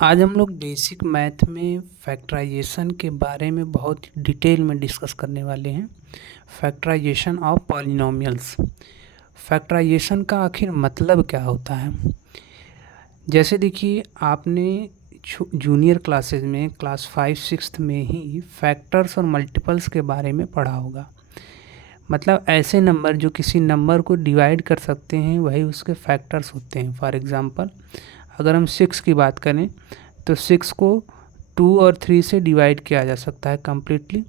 आज हम लोग बेसिक मैथ में फैक्टराइजेशन के बारे में बहुत डिटेल में डिस्कस करने वाले हैं। Factorization of polynomials. फैक्टराइजेशन का आखिर मतलब क्या होता है? जैसे देखिए, आपने जूनियर क्लासेस में क्लास 5-6 में ही फैक्टर्स और मल्टीपल्स के बारे में पढ़ा होगा। मतलब ऐसे नंबर जो किसी नंबर को डिवाइड कर सकते हैं वही उसके फैक्टर्स होते हैं। फॉर एग्ज़ाम्पल, अगर हम 6 की बात करें तो 6 को 2 और 3 से डिवाइड किया जा सकता है कम्प्लीटली।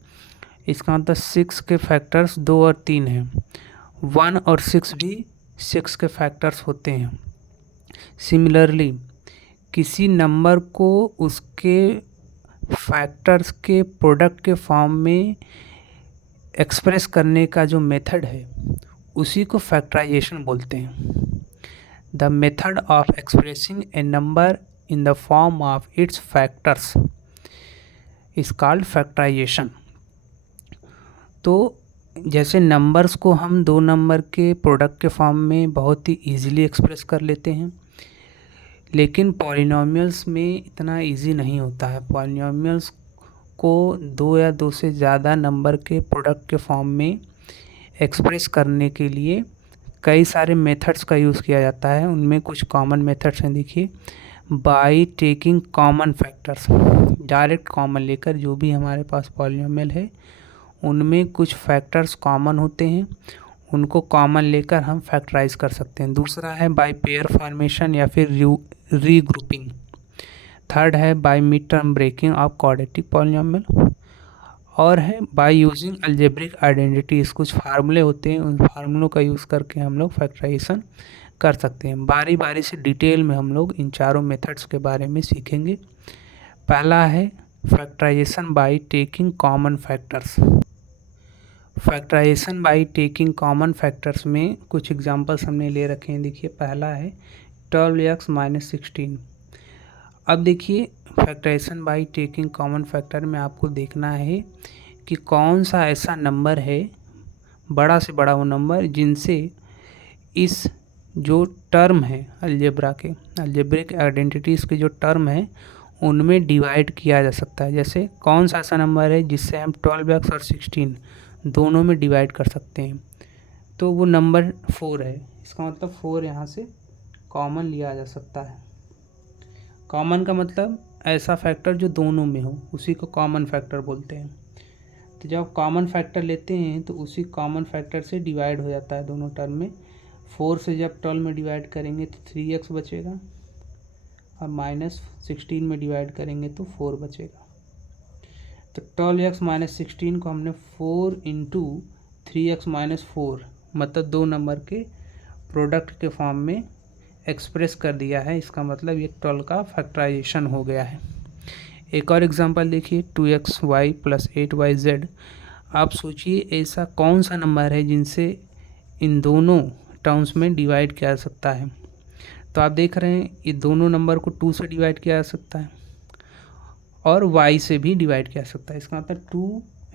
इसका मतलब 6 के फैक्टर्स 2 और 3 हैं। 1 और 6 भी 6 के फैक्टर्स होते हैं। सिमिलरली, किसी नंबर को उसके फैक्टर्स के प्रोडक्ट के फॉर्म में एक्सप्रेस करने का जो मेथड है उसी को फैक्टराइजेशन बोलते हैं। The method of expressing A number in the form of its factors is called factorization। तो जैसे नंबर्स को हम दो नंबर के प्रोडक्ट के फॉर्म में बहुत ही ईजिली एक्सप्रेस कर लेते हैं, लेकिन पॉलिनोमियल्स में इतना इजी नहीं होता है। पॉलिनोमियल्स को दो या दो से ज़्यादा नंबर के प्रोडक्ट के फॉर्म में एक्सप्रेस करने के लिए कई सारे मेथड्स का यूज़ किया जाता है। उनमें कुछ कॉमन मेथड्स हैं। देखिए, by taking common factors, direct common लेकर जो भी हमारे पास पॉलिनोमियल है उनमें कुछ फैक्टर्स कॉमन होते हैं, उनको कॉमन लेकर हम फैक्टराइज कर सकते हैं। दूसरा है बाय पेयर फॉर्मेशन या फिर रीग्रुपिंग। थर्ड है by mid term breaking of quadratic polynomial. और है बाय यूजिंग अलजेब्रिक आइडेंटिटीज़। कुछ फार्मूले होते हैं, उन फार्मूलों का यूज़ करके हम लोग फैक्टराइजेशन कर सकते हैं। बारी बारी से डिटेल में हम लोग इन चारों मेथड्स के बारे में सीखेंगे। पहला है factorization by taking common factors. Factorization by taking common factors में कुछ एग्जांपल्स हमने ले रखे हैं। देखिए, पहला है 12x - 16। अब देखिए, factorization by taking common factor में आपको देखना है कि कौन सा ऐसा नंबर है, बड़ा से बड़ा वो नंबर, जिनसे इस जो टर्म है अलजेब्रिक आइडेंटिटीज़ के जो टर्म है उनमें डिवाइड किया जा सकता है। जैसे कौन सा ऐसा नंबर है जिससे हम 12x और 16 दोनों में डिवाइड कर सकते हैं, तो वो नंबर 4 है। इसका मतलब 4 यहाँ से कॉमन लिया जा सकता है। कॉमन का मतलब ऐसा फैक्टर जो दोनों में हो, उसी को कॉमन फैक्टर बोलते हैं। तो जब कॉमन फैक्टर लेते हैं तो उसी कॉमन फैक्टर से डिवाइड हो जाता है दोनों टर्म में। 4 से जब 12 में डिवाइड करेंगे तो 3x बचेगा, और -16 में डिवाइड करेंगे तो 4 बचेगा। तो 12x - 16 को हमने 4 × 3x - 4 मतलब दो नंबर के प्रोडक्ट के फॉर्म में एक्सप्रेस कर दिया है। इसका मतलब ये 12 का फैक्टराइजेशन हो गया है। एक और एग्जांपल देखिए, 2xy + 8yz। आप सोचिए ऐसा कौन सा नंबर है जिनसे इन दोनों टर्म्स में डिवाइड किया जा सकता है। तो आप देख रहे हैं ये दोनों नंबर को 2 से डिवाइड किया जा सकता है और y से भी डिवाइड किया जा सकता है। इसका मतलब 2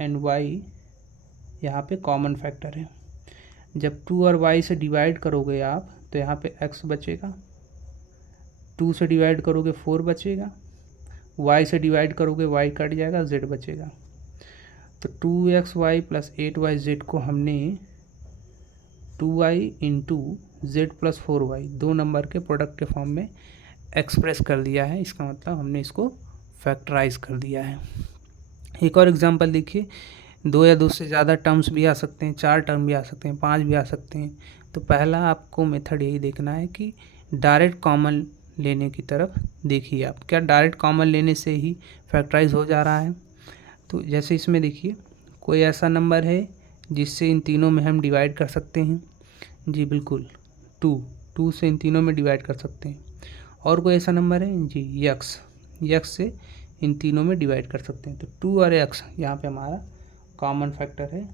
और y यहाँ पे कॉमन फैक्टर है। जब 2 और y से डिवाइड करोगे आप तो यहाँ पे x बचेगा, 2 से डिवाइड करोगे 4 बचेगा, y से डिवाइड करोगे y कट जाएगा, z बचेगा। तो 2xy + 8yz को हमने 2y × z + 4y दो नंबर के प्रोडक्ट के फॉर्म में एक्सप्रेस कर दिया है। इसका मतलब हमने इसको फैक्टराइज कर दिया है। एक और एग्जांपल देखिए, 2 या 2 से ज़्यादा टर्म्स भी आ सकते हैं, 4 टर्म भी आ सकते हैं, 5 भी आ सकते हैं। तो पहला आपको मेथड यही देखना है कि डायरेक्ट कॉमन लेने की तरफ देखिए आप, क्या डायरेक्ट कॉमन लेने से ही फैक्टराइज हो जा रहा है। तो जैसे इसमें देखिए, कोई ऐसा नंबर है जिससे इन तीनों में हम डिवाइड कर सकते हैं। जी बिल्कुल, 2 से इन तीनों में डिवाइड कर सकते हैं। और कोई ऐसा नंबर है जी, यक्स से इन तीनों में डिवाइड कर सकते हैं। तो 2 और x यहाँ पे हमारा कॉमन फैक्टर है,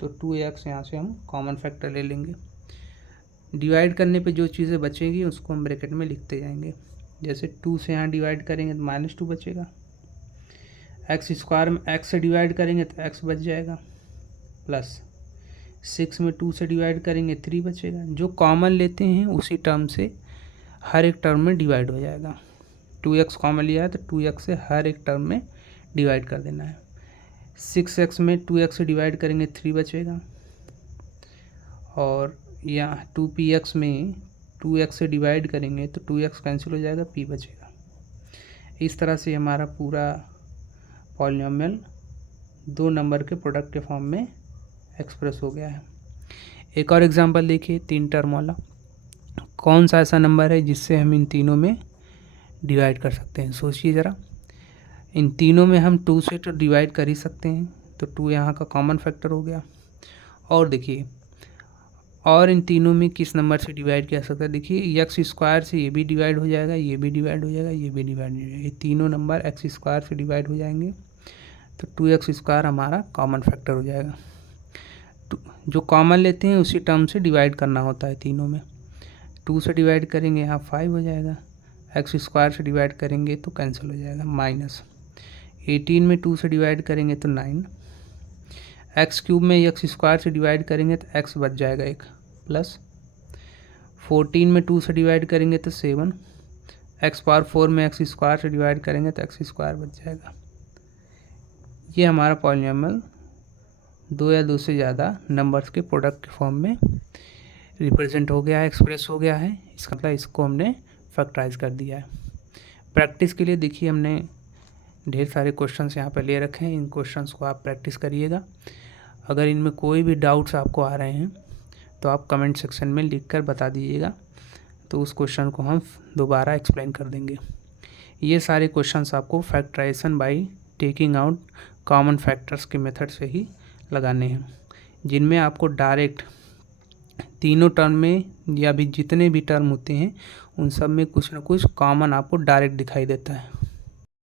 तो 2x यहाँ से हम कॉमन फैक्टर ले लेंगे। डिवाइड करने पे जो चीज़ें बचेंगी उसको हम ब्रैकेट में लिखते जाएंगे। जैसे 2 से यहाँ डिवाइड करेंगे तो -2 बचेगा, x² में x से डिवाइड करेंगे तो x बच जाएगा, प्लस 6 में 2 से डिवाइड करेंगे 3 बचेगा। जो कॉमन लेते हैं उसी टर्म से हर एक टर्म में डिवाइड हो जाएगा। 2x कॉमन लिया है तो 2x से हर एक टर्म में डिवाइड कर देना है। 6x में 2x से डिवाइड करेंगे 3 बचेगा, और यहाँ 2px में 2x से डिवाइड करेंगे तो 2x कैंसिल हो जाएगा, p बचेगा। इस तरह से हमारा पूरा पॉलिनोमियल 2 नंबर के प्रोडक्ट के फॉर्म में एक्सप्रेस हो गया है। एक और एग्जांपल देखिए 3 टर्म वाला। कौन सा ऐसा नंबर है जिससे हम इन तीनों में डिवाइड कर सकते हैं? सोचिए ज़रा। इन तीनों में हम 2 से तो डिवाइड कर ही सकते हैं, तो 2 यहाँ का कॉमन फैक्टर हो गया। और देखिए, और इन तीनों में किस नंबर से डिवाइड किया सकता है? देखिए एक्स स्क्वायर से ये भी डिवाइड हो जाएगा, ये भी डिवाइड हो जाएगा, ये भी डिवाइड हो जाएगा। ये तीनों नंबर एक्स स्क्वायर से डिवाइड हो जाएंगे, तो 2x स्क्वायर हमारा कॉमन फैक्टर हो जाएगा। तो जो कॉमन लेते हैं उसी टर्म से डिवाइड करना होता है तीनों में। 2 से डिवाइड करेंगे यहाँ 5 हो जाएगा, एक्स स्क्वायर से डिवाइड करेंगे तो कैंसिल हो जाएगा, माइनस 18 में 2 से डिवाइड करेंगे तो 9, एक्स क्यूब में एक्स स्क्वायर से डिवाइड करेंगे तो एक्स बच जाएगा 1, प्लस 14 में 2 से डिवाइड करेंगे तो 7, एक्स पावर 4 में एक्स स्क्वायर से डिवाइड करेंगे तो एक्स स्क्वायर बच जाएगा। ये हमारा पॉलिनोमियल 2 या 2 से ज़्यादा नंबर्स के प्रोडक्ट के फॉर्म में रिप्रेजेंट हो गया है, एक्सप्रेस हो गया है। इसका मतलब इसको हमने फैक्टराइज कर दिया है। प्रैक्टिस के लिए देखिए हमने ढेर सारे क्वेश्चंस यहाँ पे ले रखे हैं, इन क्वेश्चंस को आप प्रैक्टिस करिएगा। अगर इनमें कोई भी डाउट्स आपको आ रहे हैं तो आप कमेंट सेक्शन में लिखकर बता दीजिएगा, तो उस क्वेश्चन को हम दोबारा एक्सप्लेन कर देंगे। ये सारे क्वेश्चंस आपको factorization by taking out common factors के मेथड से ही लगाने हैं, जिनमें आपको डायरेक्ट तीनों टर्म में या भी जितने भी टर्म होते हैं उन सब में कुछ ना कुछ कॉमन आपको डायरेक्ट दिखाई देता है।